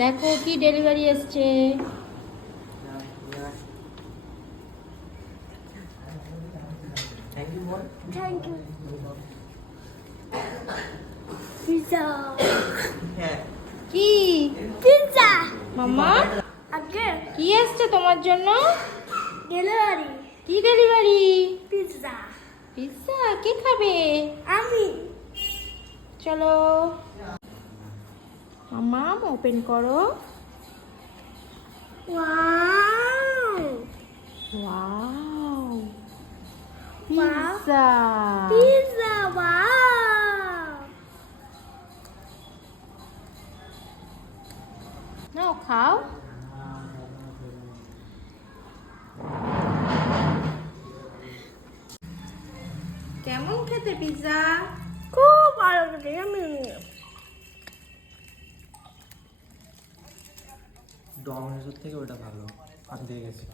দেখো কি ডেলিভারি এসছে। থ্যাংক ইউ পিজা কি? Pizza mamma? আগে। কি এসছে তোমার জন্য? ডেলিভারি কি ডেলিভারি পিজা পিৎজা কে খাবে? আমি। চলো। মাম্মা ওপেন করো wow wow Wow. Pizza pizza wow নাও খাও কেমন খেতে পিৎজা খুব ভালো লাগে ডমিনোসের থেকে ওটা ভালো আমি দেখে গেছি।